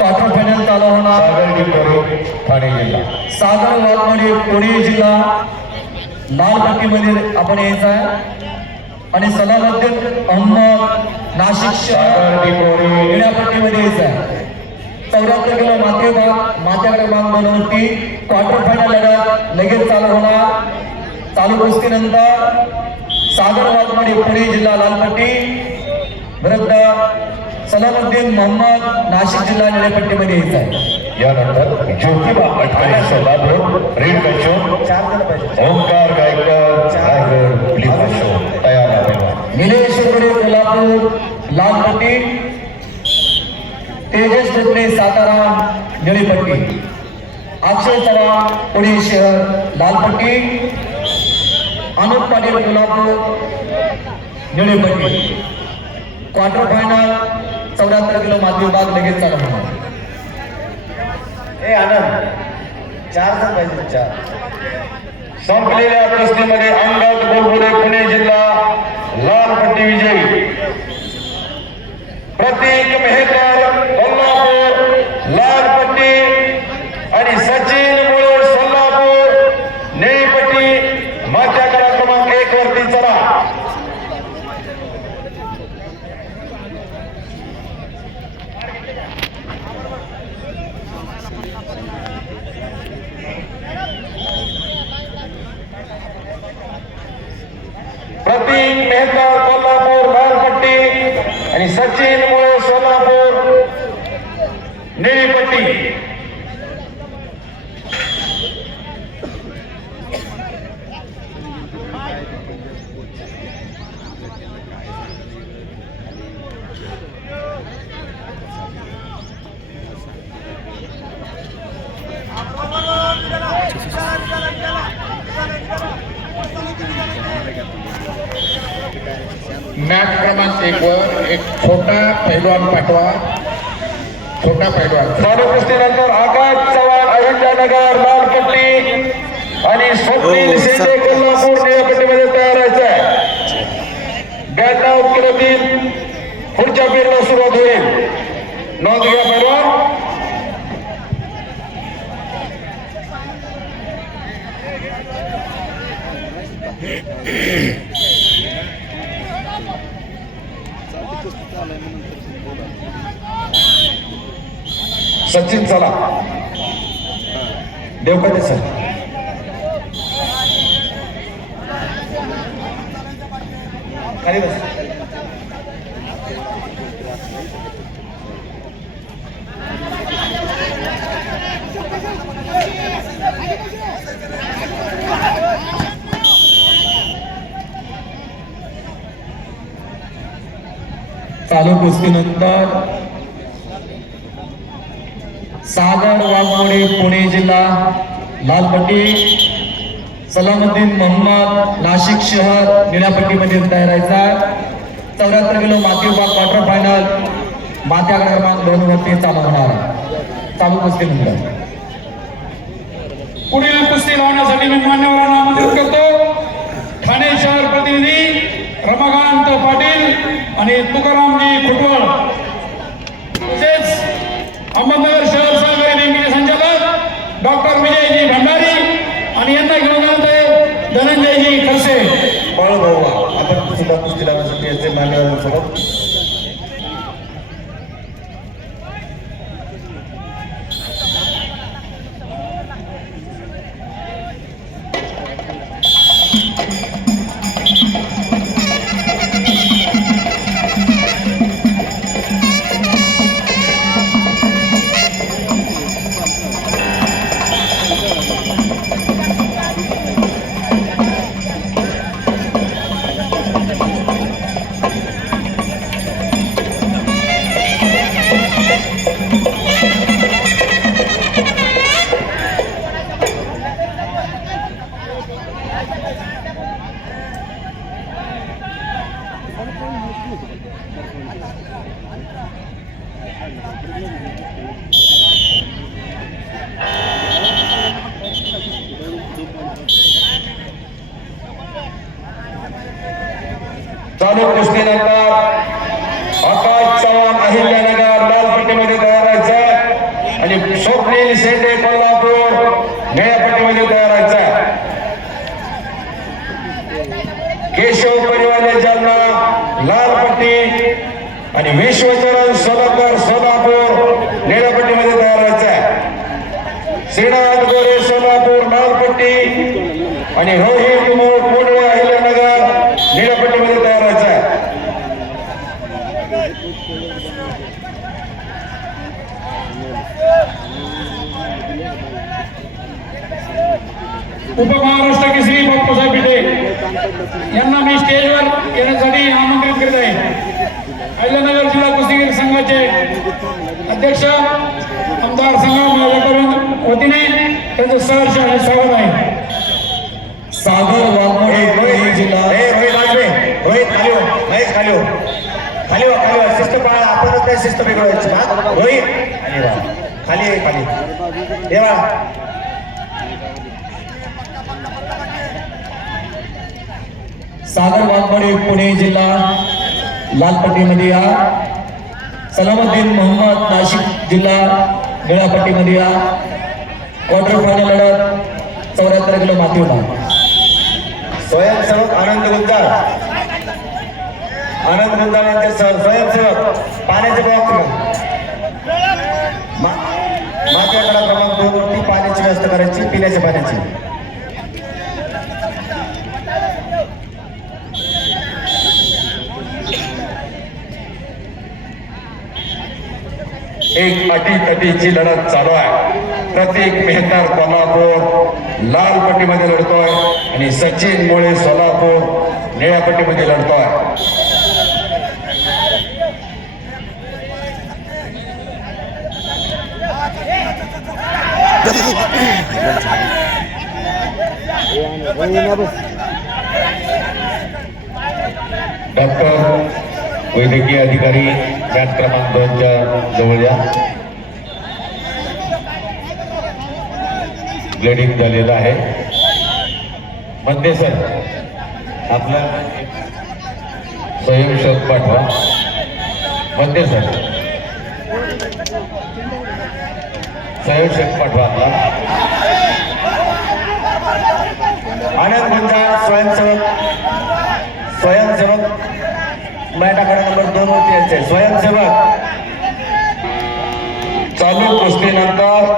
Quarter final चालू होणार सागर डिंडोरे पुणे जिल्हा लाल पट्टीमध्ये आपण यायचं आहे आणि सलामद्दीन अहमद नाशिक शहर सागर यायचं आहे चौऱ्याहत्तर किलो माते भाग मात्या भाग बनवती क्वार्टर फायनल लढत लगेच चालू होणार चालू कुस्तीनंतर सागर वाघमोडी पुणे जिल्हा लालपट्टी. विरुद्ध सलामुद्दीन मोहम्मद नाशिक जिल्हा निळेपट्टीमध्ये यायचं आहे यानंतर ज्योतिबा अटकळे सोलापूर रेड कशो ओंकार गायकर रायगड ब्ल्यू कशो तयार आहे निलेश शिरपडे कोल्हापूर लालपट्टी तेजस टुकणे सातारा निळीपट्टी. अक्षय चव्हाण पुणे शहर लालपट्टी अनुप पाटील कोल्हापूर निळीपट्टी. क्वार्टर फायनल चौऱ्याहत्तर किलो माती विभाग लगेच चालू होणार. ए आनंद चार जण पाहिजे चार संपलेल्या कुस्तीमध्ये अंगात बोलबोले पुणे जिल्हा लाल पट्टी विजयी. प्रतीक मेहकर कोल्हापूर लाल पट्टी आणि सचिन मुळे सोलापूर निळी पट्टी माझ्या कडा क्रमांक एक वरती चला प्रतीक मेहता कोल्हापूर बारपट्टी आणि सचिन मुळे सोलापूर निळी मॅच क्रमांक एक वर एक छोटा पैलवान पाठवा. छोटा पैलवान. चालू कुस्तीनंतर आकाश चव्हाण अहिल्यानगर लाल पट्टी आणि स्वप्नील शिंदे कोल्हापूर निळ्या पट्टीमध्ये तयार व्हायचं आहे ब्याण्णव किलोतील पुढच्या फेरीला सुरुवात होईल. नोंद घ्या पैलवान. सचिन चला. देवकाने सर. खाली बस. चालू कुस्तीनंतर सागर वाघमोडे पुणे जिल्हा लालपट्टी सलामुद्दीन मोहम्मद नाशिक शहर निळ्यापट्टीमध्ये तयार व्हायचा चौऱ्याहत्तर किलो माती विभाग क्वार्टर फायनल मात्या क्रमांक दोन वरती चालू होणार चालू कुस्तीनंतर. पुढील कुस्ती लावण्यासाठी मी मान्यवरांना आमंत्रित करतो. અરવિંદભાઈ થશે બળ ભરવા આ પણ જિલ્લા કુસ્તી લાગે છે માન્યવર સમક્ષ चालू कुस्तीनंतर आकाश चव्हाण अहिल्यानगर लाल पिटीमध्ये तयार आणि स्वप्नील शेंडे आणि हो आणि रोहित अहिल्यानगर निळ्या तयार तयार व्हायचा उपमहाराष्ट्र केसरी बाप्पासाहेब पिठे यांना मी स्टेजवर येण्यासाठी आमंत्रित करीत आहे. अहिल्यानगर जिल्हा कुस्तीगीर संघाचे अध्यक्ष आमदार संघ माझ्याकडून वतीने त्यांचं सहर्ष आणि स्वागत आहे सागर वाघमोडे पुणे जिल्हा ए रोहित राजवे रोहित खाली हो महेश खाली हो. खाली हो खाली हो. शिस्त पाळा. आपणच नाही शिस्त बिघडवायची हा रोहित खाली वा. खाली आहे, खाली. देवा सागर वाघमडे पुणे जिल्हा लालपट्टीमध्ये या. सलामुद्दीन मोहम्मद नाशिक जिल्हा निळापट्टीमध्ये या. क्वार्टर फायनल लढत चौऱ्याहत्तर किलो मातीवर. स्वयंसेवक आनंद गुंजाळ आनंद गुंजाळ यांचे सह- स्वयंसेवक पाण्याचे बॉक्स मा क्रमांक दोन वरती पाण्याची व्यवस्था करायची पिण्याच्या पाण्याची. एक अटी तटीची लढत चालू आहे. प्रत्येक मेहतार कोल्हापूर लाल पट्टीमध्ये लढतोय आणि सचिन मुळे सोलापूर निळ्या पट्टीमध्ये लढतोय. डॉक्टर वैद्यकीय अधिकारी मॅट क्रमांक दोनच्या जवळ या ब्लेडिंग झालेलं आहे. मध्ये सर, आपलं स्वयंशोध पाठवा. मध्ये सर. स्वयंशोध पाठवा आपला आनंद गुंजाळ स्वयंसेवक स्वयंसेवक मॅटाकडे नंबर दोन वरती यांचे स्वयंसेवक. चालू कुस्तीनंतर